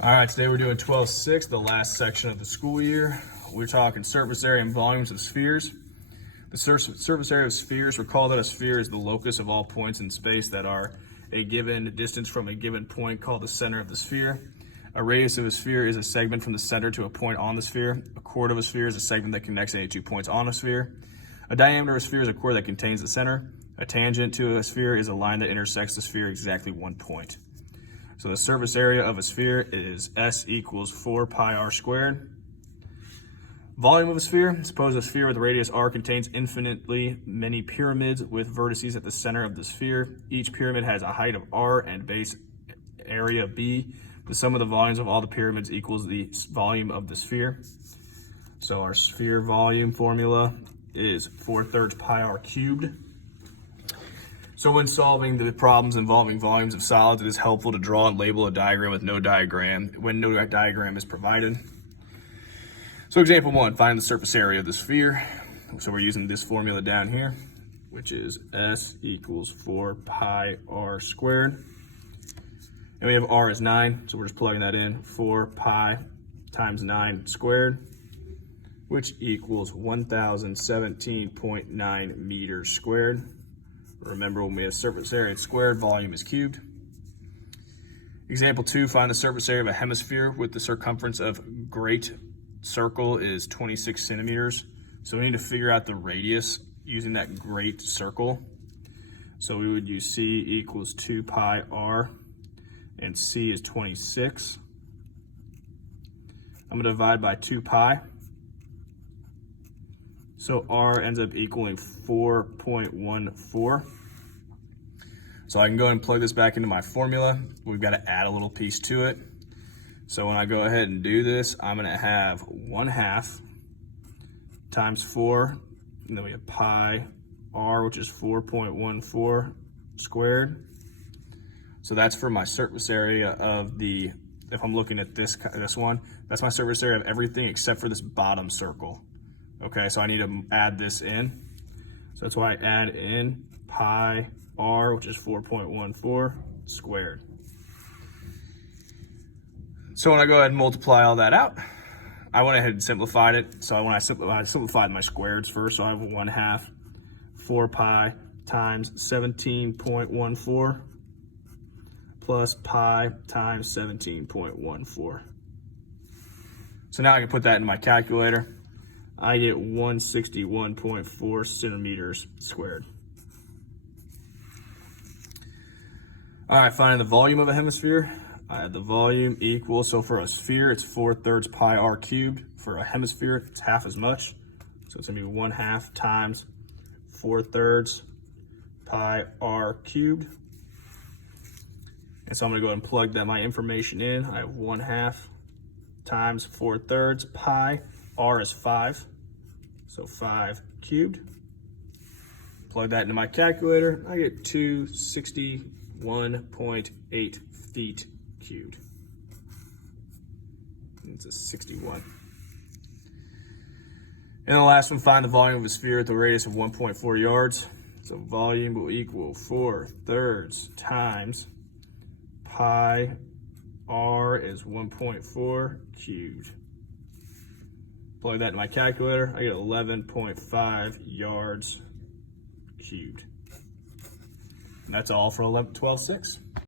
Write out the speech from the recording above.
All right, today we're doing 12.6, the last section of the school year. We're talking surface area and volumes of spheres. The surface area of spheres, recall that a sphere is the locus of all points in space that are a given distance from a given point called the center of the sphere. A radius of a sphere is a segment from the center to a point on the sphere. A chord of a sphere is a segment that connects any 2 points on a sphere. A diameter of a sphere is a chord that contains the center. A tangent to a sphere is a line that intersects the sphere exactly 1 point. So the surface area of a sphere is S equals 4 pi r squared. Volume of a sphere, suppose a sphere with a radius r contains infinitely many pyramids with vertices at the center of the sphere. Each pyramid has a height of r and base area b. The sum of the volumes of all the pyramids equals the volume of the sphere. So our sphere volume formula is 4/3 pi r cubed. So when solving the problems involving volumes of solids, it is helpful to draw and label a diagram with no diagram when no diagram is provided. So example 1, find the surface area of the sphere. So we're using this formula down here, which is S equals 4 pi r squared. And we have r is 9, so we're just plugging that in. 4 pi times 9 squared, which equals 1,017.9 meters squared. Remember, when we have surface area squared, volume is cubed. Example 2, find the surface area of a hemisphere with the circumference of great circle is 26 centimeters. So we need to figure out the radius using that great circle. So we would use C equals 2 pi r, and C is 26. I'm going to divide by 2 pi. So r ends up equaling 4.14. So I can go ahead and plug this back into my formula. We've got to add a little piece to it. So when I go ahead and do this, I'm going to have 1/2 times 4, and then we have pi r, which is 4.14 squared. So that's for my surface area of the, if I'm looking at this one, that's my surface area of everything except for this bottom circle. Okay, so I need to add this in. So that's why I add in pi r, which is 4.14 squared. So when I go ahead and multiply all that out, I went ahead and simplified it. So when I simplified my squareds first, so I have 1/2 4 pi times 17.14 plus pi times 17.14. So now I can put that in my calculator. I get 161.4 centimeters squared. All right, finding the volume of a hemisphere. The volume equals, so for a sphere, it's 4/3 pi r cubed. For a hemisphere, it's half as much. So it's gonna be 1/2 times 4/3 pi r cubed. And so I'm gonna go ahead and plug my information in. I have 1/2 times 4/3 pi. R is 5. So 5 cubed. Plug that into my calculator. I get 261.8 feet cubed. It's a 61. And the last one, find the volume of a sphere with a radius of 1.4 yards. So volume will equal 4/3 times pi r is 1.4 cubed. Plug that in my calculator. I get 11.5 yards cubed. And that's all for 12.6.